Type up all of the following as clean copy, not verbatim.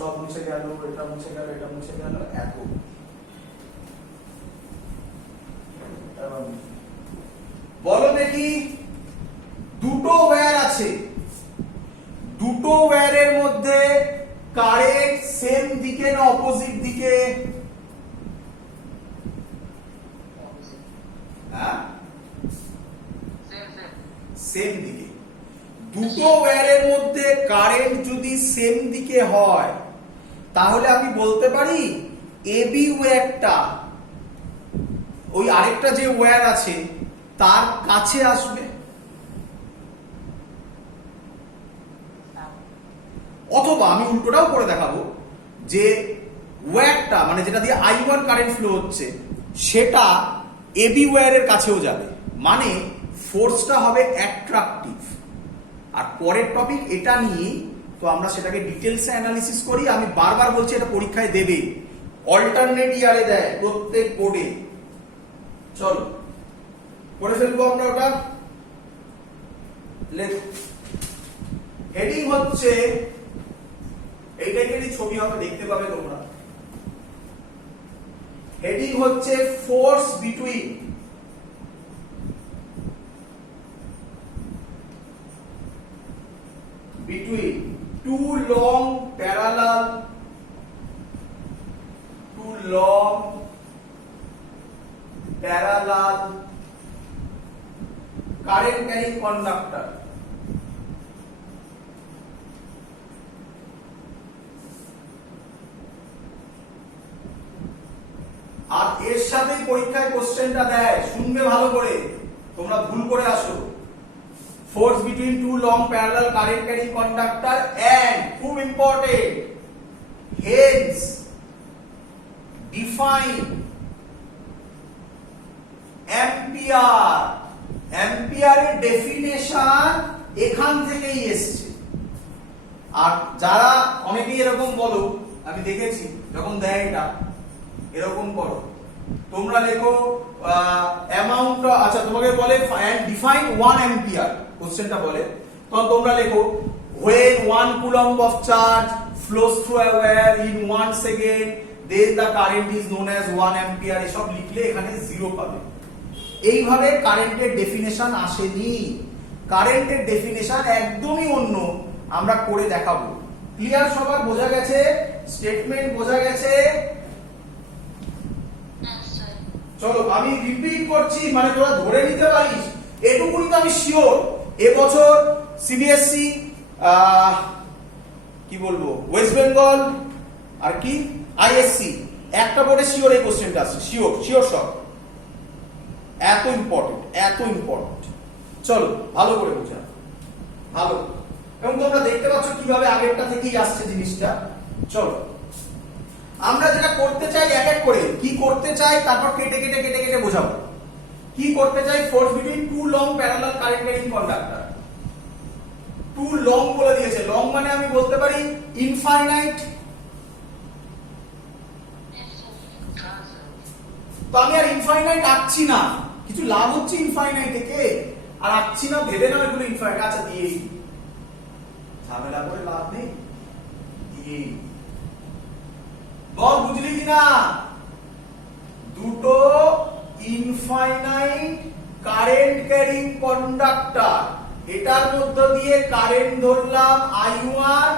সব মুছে গেল, এটা মুছে গেল, এটা মুছে গেল, এত। বলো দেখি, দুটো ওয়্যার আছে, দুটো ওয়্যারের মধ্যে কারেন্ট সেম দিকে না অপোজিট দিকে? হ্যাঁ, সেম দিকে। দুটো ওয়্যারের মধ্যে কারেন্ট যদি সেম দিকে হয় তাহলে আমি বলতে পারি এবি ওয়্যারটা ওই আরেকটা যে ওয়্যার আছে তার কাছে আসবে, অথবা আমি উল্টোটাও করে দেখাবো যে ওয়্যারটা মানে যেটা দিয়ে I1 কারেন্ট ফ্লো হচ্ছে সেটা এবি ওয়্যারের কাছেও যাবে, মানে ফোর্সটা হবে অ্যাট্রাকটিভ। আর পরের টপিক এটা নিয়ে, তো আমরা সেটাকে ডিটেলসে অ্যানালিসিস করি। আমি বারবার বলছি এটা পরীক্ষায় দেবে, অল্টারনেট ইয়ারে দেয় প্রত্যেক বোর্ডে। চলো করে ফেলবো আমরা ওটা। হেডিং হচ্ছে এইটাকে ছবি হবে, দেখতে পাবে তোমরা। হেডিং হচ্ছে force between two long parallel current carrying conductor। আর এর সাথেই পরীক্ষায় কোশ্চেনটা দেয়, শুনবে ভালো করে, তোমরা ভুল করে আসো। Force between two long parallel current carrying conductor and, খুব important, hence define ampere। অ্যাম্পিয়ারের ডেফিনেশন এখান থেকেই এসছে। আর যারা অনেকেই এরকম বলো, আমি দেখেছি যখন দেয় এটা এরকম করো, তোমরা লেখো অ্যামাউন্ট, আচ্ছা তোমাকে বলে ডিফাইন 1 অ্যাম্পিয়ার, কোশ্চেনটা বলে, তখন তোমরা লেখো when 1 coulomb of charge flows through a wire in 1 second then the current is known as 1 ampere। এসব লিখলে এখানে 0 পাবে। এইভাবে কারেন্টের ডেফিনেশন আসেনি, কারেন্টের ডেফিনেশন একদমই অন্য, আমরা করে দেখাবো। ক্লিয়ার? সবার বোঝা গেছে? স্টেটমেন্ট বোঝা গেছে? চলো আমি রিপিট করছি, মানে তোরা ধরে নিতে পারিস, এটুকুনি তো আমি শিওর। এবছর সিবিএসসি কি বলবো, ওয়েস্ট বেঙ্গল আর কি আইএসসি, একটা বোর্ডে শিওর এই কোশ্চেনটা আছে, শিওর শিওর সব। এত ইম্পর্টেন্ট। চলো ভালো করে বোঝা, ভালো। এবং তোমরা দেখতে পাচ্ছ কিভাবে আগেরটা থেকেই আসছে জিনিসটা। চলো আমরা যেটা করতে চাই এক এক করে কি করতে চাই, তারপর কেটে কেটে কেটে কেটে বোঝাবো। কি করতে চাই? Force between two long parallel current carrying conductor. Two long বলে দিয়েছে, লং মানে আমি বলতে পারি ইনফাইনাইট। তো আমি আর ইনফাইনাইট আঁকছি না, কিছু লাভ হচ্ছে ইনফাইনাইট থেকে, আর আঁকছি না, ভেবে নাও এগুলো ইনফাইনাইট। আচ্ছা দিয়েই, ঝামেলা করে লাভ নেই, দিয়েই বল, বুঝলি কিনা? দুটো ইনফাইনাইট কারেন্ট ক্যারিং কন্ডাক্টর, এটার মধ্যে দিয়ে কারেন্ট ধরলাম I1,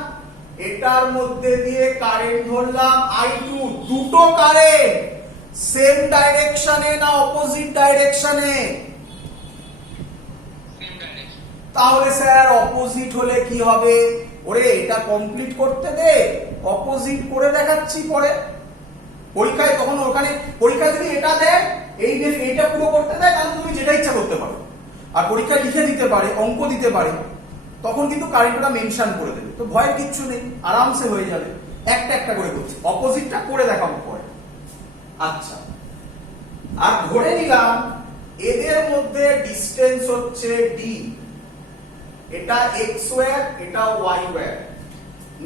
এটার মধ্যে দিয়ে কারেন্ট ধরলাম I2। দুটো কারেন্ট সেম ডাইরেকশনে না অপোজিট ডাইরেকশনে? তাহলে স্যার অপোজিট হলে কি হবে? ওরে এটা কমপ্লিট করতে দে, অপোজিট করে দেখাচ্ছি পরে পরীক্ষায়। তখন ওখানে পরীক্ষা যদি এটা দেয়, এইটা পুরো করতে দেয়, তাহলে তুমি যেটা ইচ্ছা করতে পারো। আর পরীক্ষায় লিখে দিতে পারে, অঙ্ক দিতে পারে, তখন কিন্তু কারেন্টটা মেনশন করে দেবে। তো ভয়ের কিচ্ছু নেই, আরামসে হয়ে যাবে। একটা একটা করে করছি, অপোজিটটা করে দেখাবো পরে। আচ্ছা, আর ধরে নিলাম এদের মধ্যে ডিসটেন্স হচ্ছে d, এটা x ওয়্যার, এটা y ওয়্যার।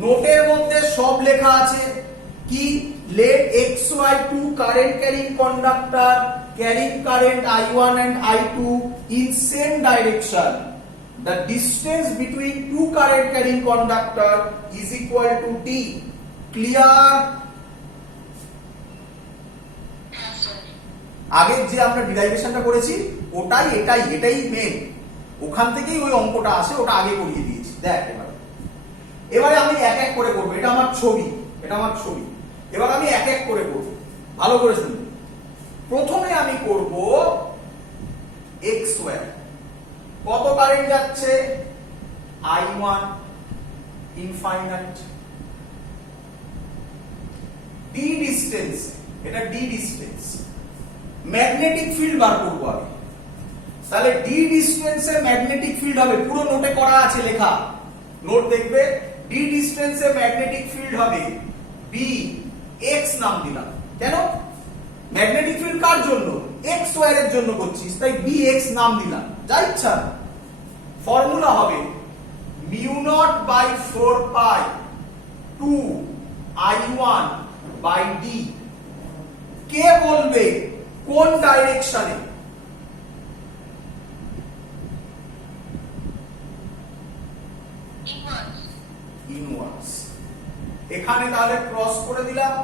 নোটের মধ্যে সব লেখা আছে কি, let xy two current carrying conductor carrying current I1 and I2 in same direction, the distance between two current carrying conductor is equal to d। Clear? আগের যে আমরা ডিরাইভেশনটা করেছি ওটাই এটাই মেন, ওখান থেকেই ওই অঙ্কটা আসে, ওটা আগে করিয়ে দিয়েছি। দেখ এবারে আমি এক এক করে করবো, এটা আমার ছবি, এবার আমি এক এক করে করবো, ভালো করে শুনুন। প্রথমে আমি করব এক্স ওয়্যার, কত কারেন্ট যাচ্ছে? I1 ইনফাইনাইট, ডি ডিসটেন্স, এটা ডি ডিসটেন্স, ম্যাগনেটিক ফিল্ড বার করবো আমি। তাহলে ডি ডিসটেন্সে ম্যাগনেটিক ফিল্ড হবে, পুরো নোটে করা আছে লেখা, নোট দেখবে। ডি ডিসটেন্সে ম্যাগনেটিক ফিল্ড হবে বি এক্স, নাম দিলাম। কেন? ম্যাগনেটিক ফিল্ড কার জন্য? এক্স ওয়্যারের জন্য করছিস, তাই বি এক্স নাম দিলাম, যা ইচ্ছা। ফর্মুলা হবে mu naught by 4 pi 2 I1 by D. কে বলবে কোন ডাইরেকশনে? ইনওয়ার্স। এখানে তাহলে ক্রস করে দিলাম,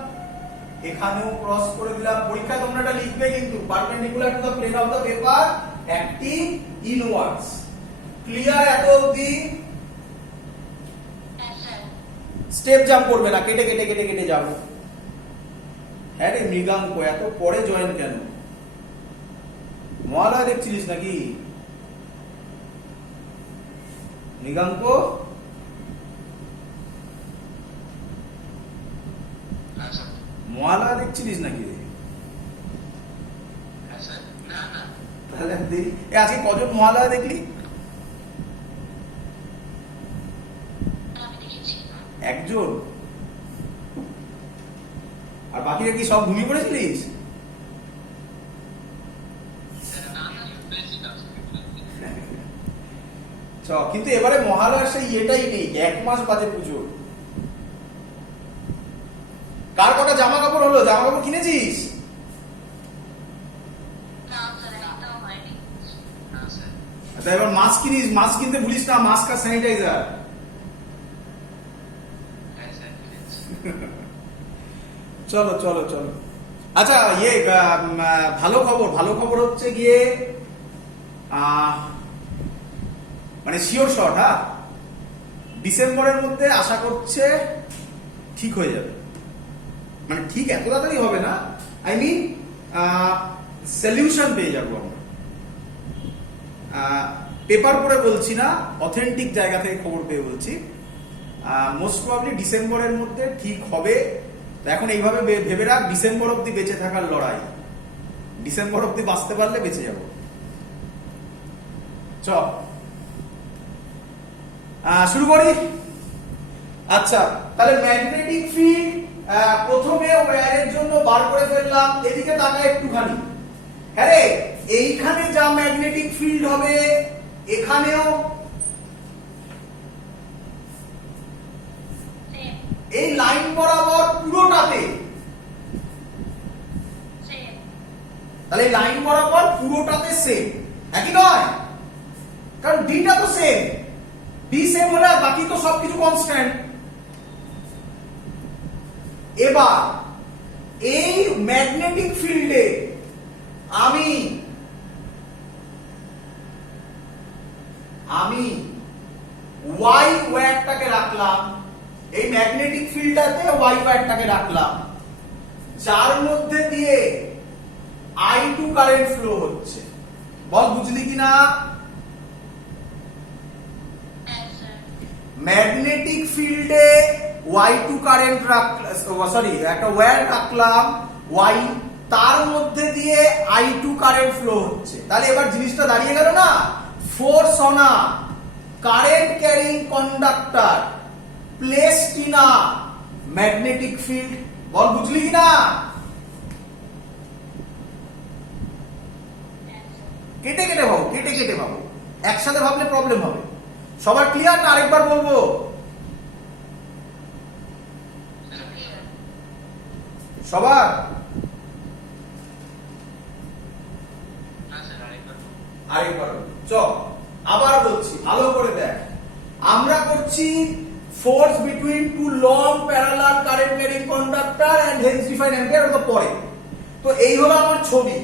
এখানেও ক্রস করে দিলাম। পরীক্ষা তোমরা এটা লিখবে কিন্তু, perpendicular to the plane of the paper acting inwards. Clear এত অবধি? স্টেপ জাম্প করবে না, কেটে কেটে কেটে কেটে যাবো। হ্যাঁ রে মৃগাঙ্ক, এত পরে জয়েন কেন? মহালয়া দেখছিলিস নাকি মৃগাঙ্ক? মহালয়া দেখছিলিস নাকি? তাহলে আজকে কজন মহালয়া দেখলি? একজন। আর বাকিরা কি সব ঘুমিয়ে পড়েছিলিস? কিন্তু এবারে মহালয়ার সেই এটাই নেই, 1 মাস বাদে পুজো। কার কটা জামা কাপড় হলো? জামা কাপড় কিনেছিস? এবার মাস্ক কিনিস, মাস্ক কিনতে ভুলিস না, মাস্ক আর স্যানিটাইজার। চলো চলো চলো। আচ্ছা ভালো খবর হচ্ছে গিয়ে মানে শিওর শট, হ্যাঁ, ডিসেম্বরের মধ্যে আশা করছে ঠিক হয়ে যাবে। মানে ঠিক এত তাড়াতাড়ি হবে না, আই মিন সলিউশন পেয়ে যাবো আমরা। পেপার পড়ে বলছি না, অথেন্টিক জায়গা থেকে খবর পেয়ে বলছি। মোস্ট প্রবাবলি ডিসেম্বরের মধ্যে ঠিক হবে। এখন এইভাবে ভেবে রাখ, ডিসেম্বর অব্দি বেঁচে থাকার লড়াই, ডিসেম্বর অব্দি বাঁচতে পারলে বেঁচে যাব। চ শুরু করি। আচ্ছা, তাহলে ম্যাগনেটিক ফিল্ড প্রথমে ওয়্যারের জন্য বার করে ফেললাম। এদিকে তাকায় একটুখানি। হ্যাঁ রে, এইখানে যা ম্যাগনেটিক ফিল্ড হবে এখানেও এই লাইন বরাবর পুরোটাতে, তাহলে লাইন বরাবর পুরোটাতে সেম, একই নয়? কারণ ডিটা তো সেম, ডি সেম হলে বাকি তো সবকিছু কনস্ট্যান্ট। এবার এই ম্যাগনেটিক ফিল্ডে আমি ওয়াই ওয়্যারটাকে রাখলাম, এই ম্যাগনেটিক ফিল্ডটাতে ওয়াই ওয়্যারটাকে রাখলাম, যার মধ্যে দিয়ে I2 কারেন্ট ফ্লো হচ্ছে। বল বুঝলি কিনা? ম্যাগনেটিক ফিল্ডে Y2 কারেন্ট রাখলাম, সরি একটা ওয়্যার রাখলাম Y, তার মধ্যে দিয়ে I2 কারেন্ট ফ্লো হচ্ছে। তাহলে এবার জিনিসটা দাঁড়িয়ে গেল না, force on a current carrying conductor placed in a magnetic field. বল বুঝলি কিনা? কেটে কেটে ভাবো, কেটে কেটে ভাবো, একসাথে ভাবলে প্রবলেম হবে। সবার ক্লিয়ার না আরেকবার বলবো? সবার আরেকবার চ আবার বলছি, ভালো করে দেখ। আমরা করছি force between two long parallel current carrying conductor and hence define ampere ওটা পরে। তো এই হলো আমার ছবি।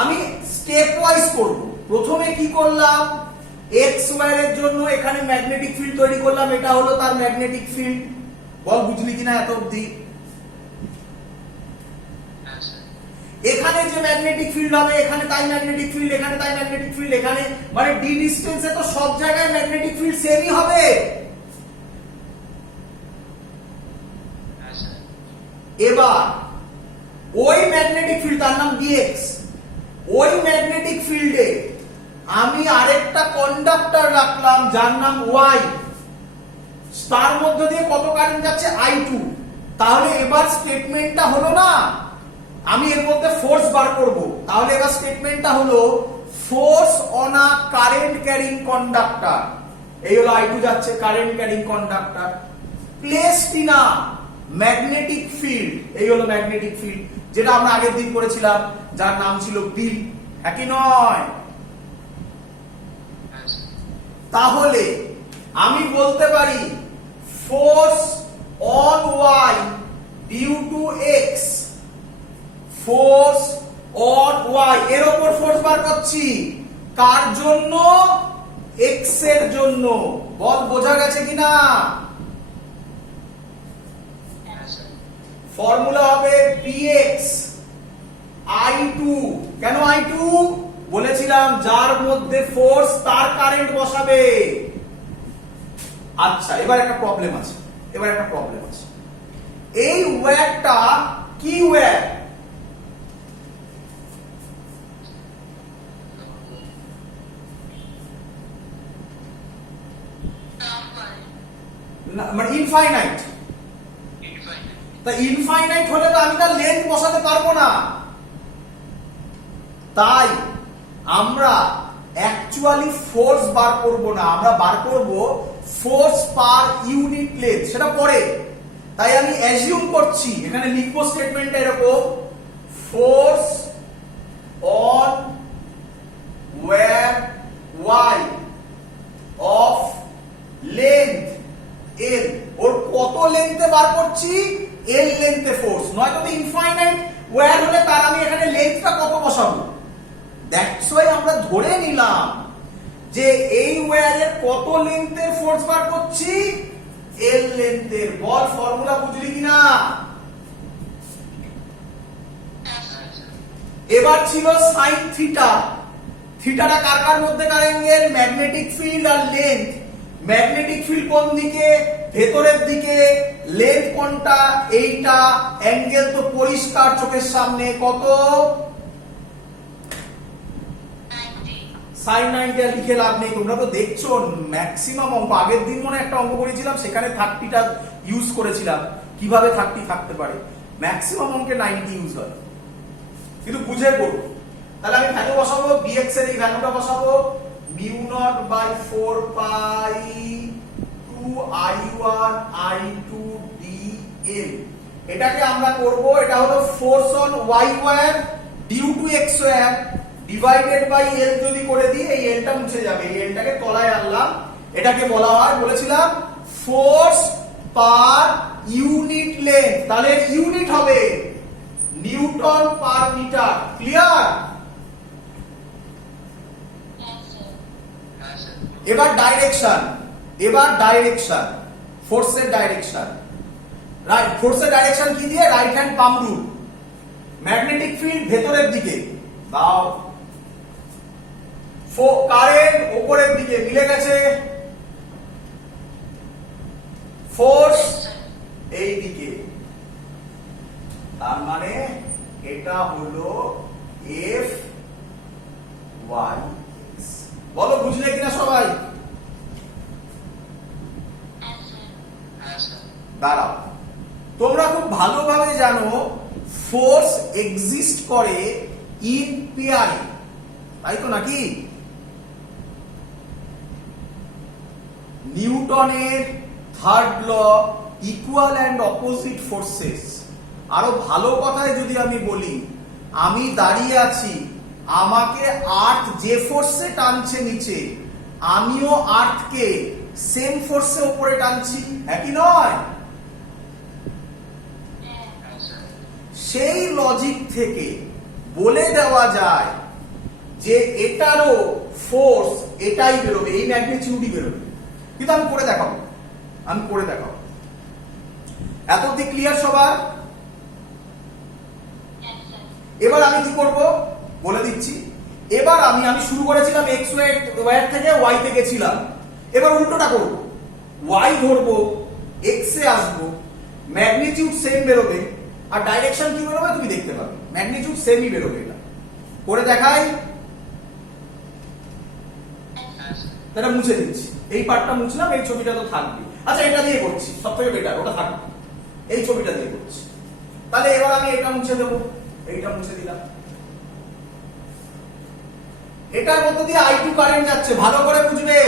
আমি স্টেপ ওয়াইজ করব। প্রথমে কি করলাম, এক্স ওয়াই এর জন্য এখানে ম্যাগনেটিক ফিল্ড তৈরি করলাম, এটা হলো তার ম্যাগনেটিক ফিল্ড। বল বুঝলি কিনা এত অবধি? এখানে যে ম্যাগনেটিক ফিল্ড হবে এখানে তাই ম্যাগনেটিক ফিল্ড, এখানে তাই ম্যাগনেটিক ফিল্ড, এখানে মানে ডি ডিসটেন্সে তো সব জায়গায় ম্যাগনেটিক ফিল্ড সেমই হবে। এবার ওই ম্যাগনেটিক ফিল্ড, তার নাম ডিএক্স, ওই ম্যাগনেটিক ফিল্ডে আমি আরেকটা কন্ডাক্টর রাখলাম যার নাম ওয়াই, তার মধ্যে দিয়ে কত কারেন্ট যাচ্ছে I2। তাহলে এবার স্টেটমেন্টটা হলো না, আমি এর মধ্যে ফোর্স বার করব, তাহলে এবার স্টেটমেন্টটা হলো force on a current carrying conductor. এই হলো I2 যাচ্ছে current carrying conductor, placed in a magnetic field. এই হলো ম্যাগনেটিক ফিল্ড যেটা আমরা আগের দিন করেছিলাম, যার নাম ছিল বিল, একই নয়? তাহলে আমি বলতে পারি force on Y due to X, force on Y এর উপর ফোর্স বার করছি, কার জন্য? এক্স এর জন্য। বল বোঝা গেছে কিনা? ফর্মুলা হবে px I2। কেন I2? বলেছিলাম যার মধ্যে ফোর্স তার কারেন্ট বসাবে। আচ্ছা, এবার একটা প্রবলেম আছে, এই ওয়্যারটা কি ওয়্যার? মানে ইনফাইনাইট। তা ইনফাইনাইট হলে তো আমি তার লেন্থ বসাতে পারবো না, তাই আমরা অ্যাকচুয়ালি ফোর্স বার করব না, আমরা বার করব ফোর্স পার ইউনিট লেন্থ, সেটা পরে। তাই আমি অ্যাজিউম করছি, এখানে লিখবো স্টেটমেন্টটা এরকম, force on wire Y of length L. ওর কত লেন্থে বার করছি? এল লেন্থে ফোর্স। নয়তো তো ইনফাইনাইট ওয়্যার হলে তার আমি এখানে লেন্থটা কত বসাবো? দ্যাটস ওয়াই আমরা ধরে নিলাম যে এই ওয়্যারের কত লেন্থের ফোর্স বার করছি? এল লেন্থের। বল ফর্মুলা বুঝলি কিনা? এবার ছিল সাইন থিটা। থিটাটা কার কার মধ্যেকার অ্যাঙ্গেল? ম্যাগনেটিক ফিল্ড আর লেন্থ। ম্যাগনেটিক ফিল্ড কোন দিকে? ভেতরের দিকে। লেন্থ কোনটা? এইটা। অ্যাঙ্গেল তো পরিষ্কার চোখের সামনে, কত? sin 90 লিখে লাভ নেই, তোমরা তো দেখছো ম্যাক্সিমাম অঙ্ক। আগের দিন মনে একটা অঙ্ক করেছিলাম, সেখানে 30টা ইউজ করেছিলাম, কিভাবে 30 থাকতে পারে। ম্যাক্সিমাম অঙ্কে 90 ইউজ হয়, কিন্তু বুঝে করো। তাহলে আমি ভ্যালু বসাবো, bx এর এই ভ্যালুটা বসাবো, μ0 by 4 pi 2i1 i2 dl। এটাকে আমরা করব, এটা হলো force on y wire due to x wire divided by l। যদি করে দিই এই lটা মুছে যাবে, এই lটাকে তলায় আনলাম। এটাকে বলা হয়, বলেছিলাম, ফোর্স পার ইউনিট লেন্থ। তাহলে ইউনিট হবে নিউটন পার মিটার। ক্লিয়ার? এবার ডাইরেকশন, ফোর্সের ডাইরেকশন। ফোর্সের ডাইরেকশন কি দিয়ে? Right hand pump rule. Magnetic field ভেতরের দিকে দাও, কারেন্ট উপরের দিকে, মিলে গেছে। ফোর্স এই দিকে, তার মানে এটা হলো এফ ওয়াই এক্স। বলো বুঝলে কিনা সবাই? দাঁড়াও, তোমরা খুব ভালোভাবে জানো ফোর্স এক্সিস্ট করে ইন পেয়ারে, তাই তো নাকি? নিউটনের third law, equal and opposite forces. আরো ভালো কথায় যদি আমি বলি, আমি দাঁড়িয়ে আছি, আমাকে আর্থ যে ফোর্সে টানছে নিচে, আমিও আর্থকে সেম ফোর্সে উপরে টানছি, একই নয়? সেই লজিক থেকে বলে দেওয়া যায় যে এটারও ফোর্স এটাই বেরোবে, এই ম্যাগনিটিউডই বেরোবে। কিন্তু আমি করে দেখাবো, এত অব্দি ক্লিয়ার সবার? এবার আমি কি করব বলে দিচ্ছি। এবার আমি শুরু করেছিলাম এক্স ওয়াই থেকে ওয়াই তে গেছিলাম, এবার উল্টোটা করব, ওয়াই ধরবো, এক্স এ আসবো, ম্যাগনিটিউড সেম বেরোবে, আর ডাইরেকশন কি বেরোবে তুমি দেখতে পাবে, ম্যাগনিটিউড সেমই বেরোবে। এটা করে দেখাই, তাহলে মুছে দিচ্ছি, এই পার্টটা মুছলাম, এই ছবিটা তো থাকবে। আচ্ছা এটা দিয়ে করছি, সব থেকে বেটার, ওটা থাকবে, এই ছবিটা দিয়ে করছি। তাহলে এবার আমি এটা মুছে দেবো, এইটা মুছে দিলাম। এটার মধ্য দিয়ে I2 কারেন্ট যাচ্ছে, ভালো করে বুঝবে।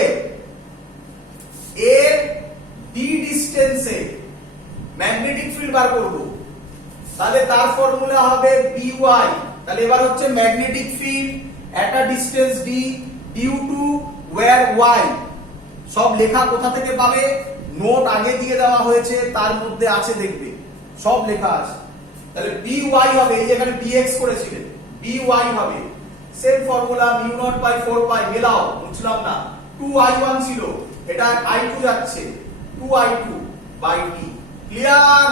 এর ডি ডিসটেন্সে ম্যাগনেটিক ফিল্ড বার করব, তাহলে তার ফর্মুলা হবে By। তাহলে এবার হচ্ছে magnetic field at a distance d due to wire y। সব লেখা কোথা থেকে পাবে? নোট আগে দিয়ে দেওয়া হয়েছে, তার মধ্যে আছে, দেখবে সব লেখা আছে। তাহলে By হবে, এই যেখানে Bx করেছিলেন, By হবে সেম ফর্মুলা μ0/4 পাই, মেলাও, বুঝলাম না। 2I1 ছিল, এটা I2 যাচ্ছে, 2I2/d। ক্লিয়ার?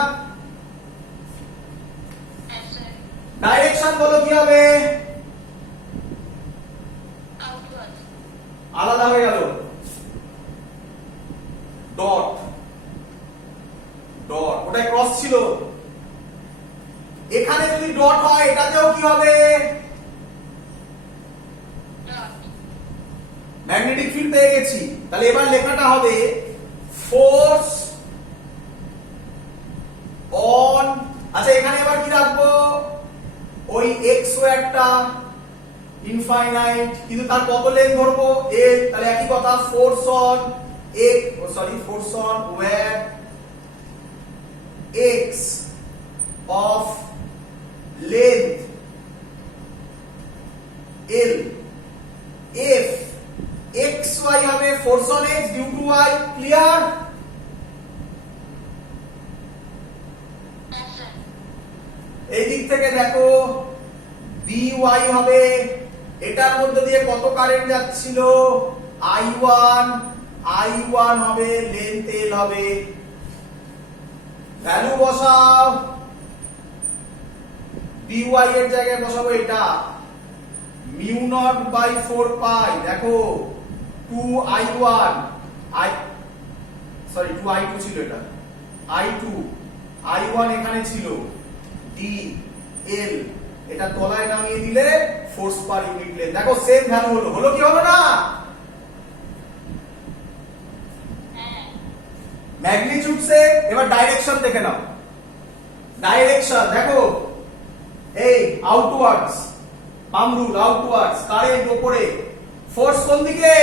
ডাইরেকশন বলো কি হবে? আলাদা হয়ে গেল, ডট ডট, ওটাই ক্রস ছিল। এখানে যদি ডট হয় এটাতেও কি হবে? ম্যাগনেটিক ফিল্ড পেয়ে গেছি। তাহলে এবার লেখাটা হবে ফোর্স অন, আচ্ছা এখানে এবার কি রাখবো? ওই এক্স ওয়্যারটা ইনফাইনাইট, কিন্তু তার কত লেন্থ ধরবো? এ, তাহলে একই কথা, force on force on wire X of length L, F X Y হবে force on X due to Y. Clear? এই দিক থেকে দেখো By হবে, এটার মধ্যে দিয়ে কত কারেন্ট যাচ্ছিল? I1 হবে, লেন্থ L হবে, ভ্যালু বসাও। By এর জায়গায় বসাবো এটা μ0/4 পাই, দেখো 2I1 2I2 ছিল, এটা I1 এখানে ছিল, dl, এটা তলায় নামিয়ে দিলে ফোর্স পার ইউনিট লেন্থ। দেখো সেম ভ্যালু হলো কি হলো না? ম্যাগনিটিউড সে। এবার ডাইরেকশন দেখে নাও, ডাইরেকশন দেখো, এই আউটওয়ার্ডস, পাম রুল, আউটওয়ার্ডস, কারেন্ট উপরে, ফোর্স কোন দিকে?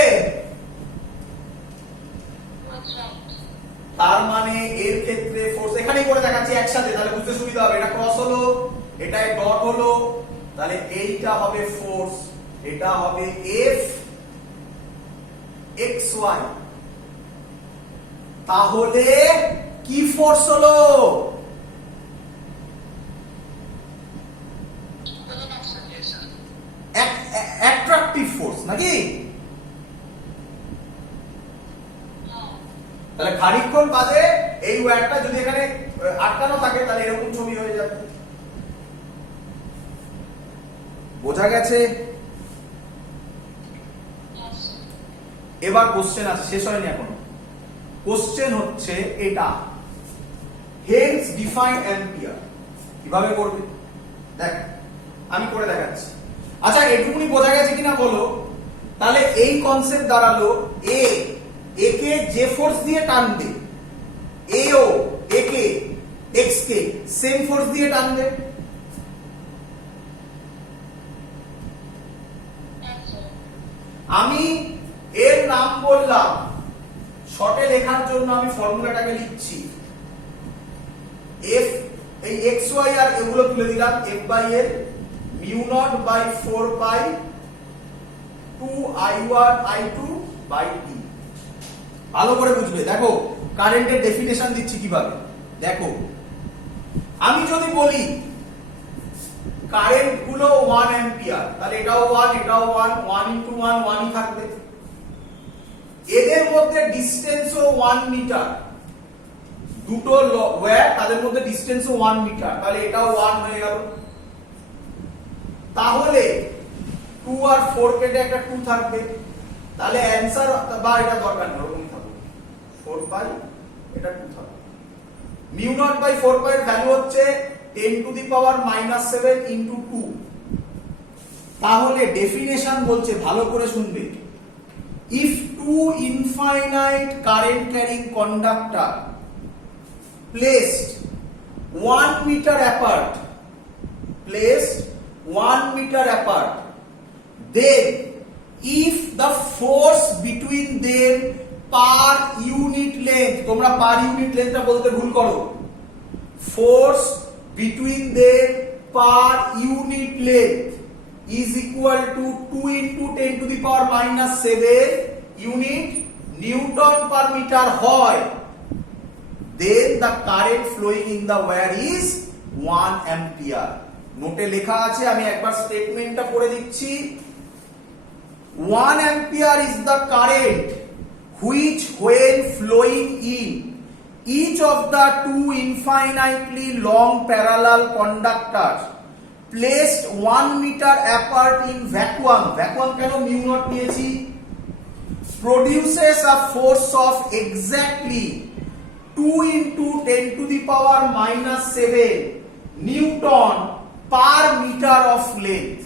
তার মানে এর ক্ষেত্রে ফোর্স এখানেই করে দেখাচ্ছি একসাথে, তাহলে বুঝতে সুবিধা হবে। এটা ক্রস হলো, এটাই ডট হলো, তাহলে এইটা হবে ফোর্স, এটা হবে এফ এক্স ওয়াই। তাহলে কি ফোর্স হলো? অ্যাট্রাকটিভ ফোর্স নাকি? তাহলে খানিকক্ষণ বাদে এই ওয়্যারটা যদি এখানে আটকানো থাকে তাহলে এরকম ছবি হয়ে যাবে। বোঝা গেছে? এবার কোশ্চেন আছে, শেষ হয়নি এখনো। কোশ্চেন হচ্ছে এটা, হেন্স ডিফাইন অ্যাম্পিয়ার। কিভাবে করবে দেখ, আমি করে দেখাচ্ছি। আচ্ছা এটুকুনি বোঝা গেছে কিনা বলো? তাহলে এই কনসেপ্ট দাঁড়ালো, একে যে ফোর্স দিয়ে টানবে, এও একে এক্স কে সেম ফোর্স দিয়ে টানবে। আমি এর নাম বললাম, শর্টে লেখার জন্য আমি ফর্মুলাটাকে লিখছি, এফ, এই এক্স ওয়াই আর এগুলো তুলে দিলাম, F by L μ0/4 pi 2I1 I2 by d। ভালো করে বুঝবে। দেখো কারেন্টের ডেফিনেশন দিচ্ছি কিভাবে। দেখো আমি যদি বলি কারেন্ট গুলো 1 অ্যাম্পিয়ার, তাহলে এটাও 1, এটাও 1, 1 ইনটু 1 1ই থাকবে। এদের মধ্যে ডিসটেন্সও 1 মিটার, দুটো ওয়্যার তাদের মধ্যে ডিসটেন্সও 1 মিটার, তাহলে এটাও 1 হয়ে গেল। তাহলে 2 আর 4 কেটে একটা 2 থাকবে, তাহলে অ্যানসার বা এটা দরকার নেই, ওরকমই থাকবে 4 পাই, এটা 2 থাকবে। মিউ নট বাই 4 পাই এর ভ্যালু হচ্ছে 10 টু দি পাওয়ার -7 ইনটু 2। তাহলে ডেফিনেশন বলছে, ভালো করে শুনবে, if two infinite current carrying conductor placed 1 meter apart, then if the force between them per unit length, তোমরা per unit length টা বলতে ভুল করো, force between them per unit length is equal to 2 into 10 to the power -7 unit Newton per meter হয়, then the current flowing in the wire is 1 ampere. নোটে লেখা আছে, আমি একবার স্টেটমেন্টটা পড়ে দিচ্ছি। 1 ampere is the current which when flowing in each of the two infinitely long parallel conductors placed 1 meter apart in vacuum কেন mu not নিয়েছি, produces a force of exactly 2 into 10 to the power -7 Newton per meter of length।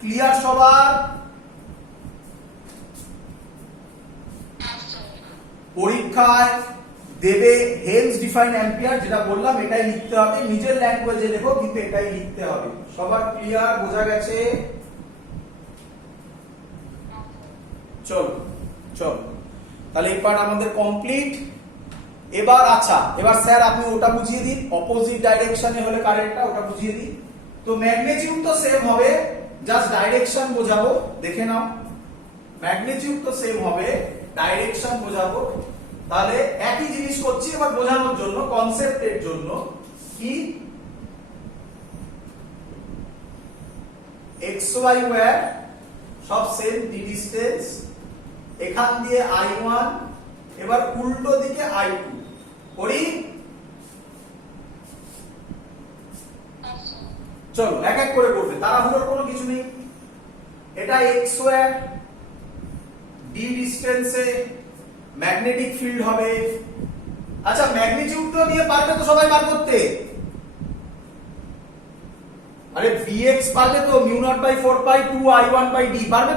Clear সবার? পরীক্ষায় দেবে Haynes define ampere, যেটা বললাম এটাই লিখতে হবে, নিজের ল্যাঙ্গুয়েজে লেখো কিন্তু এটাই লিখতে হবে। সবার ক্লিয়ার, বোঝা গেছে? চলো তাহলে এই পার্ট আমাদের কমপ্লিট। এবার আচ্ছা, এবার স্যার আপনি ওটা বুঝিয়ে দিন, অপোজিট ডাইরেকশনে হলে কারেন্টটা ওটা বুঝিয়ে দিন। তো ম্যাগনিটিউড তো সেম হবে, জাস্ট ডাইরেকশন বোঝাবো, দেখে নাও। ম্যাগনিটিউড তো সেম হবে, ডাইরেকশন বোঝাবো। তাহলে একই জিনিস করছি এবার বোঝানোর জন্য, কনসেপ্টের জন্য। কি xy ওয়্যার সব সেম ডি ডিসটেন্স, এখান দিয়ে I1, এবার উল্টো দিকে I2 করি। চলো এক এক করে করবে, তাড়াহুড়োর কোনো কিছু নেই। এটা x ওয়্যার, ডি ডিসটেন্সে ম্যাগনেটিক ফিল্ড হবে। আচ্ছা ম্যাগনিটিউডটা নিয়ে পারবে তো সবাই বার করতে? আরে Vx পারবে তো, mu naught by 4 pi 2 I1 by d পারবে তো?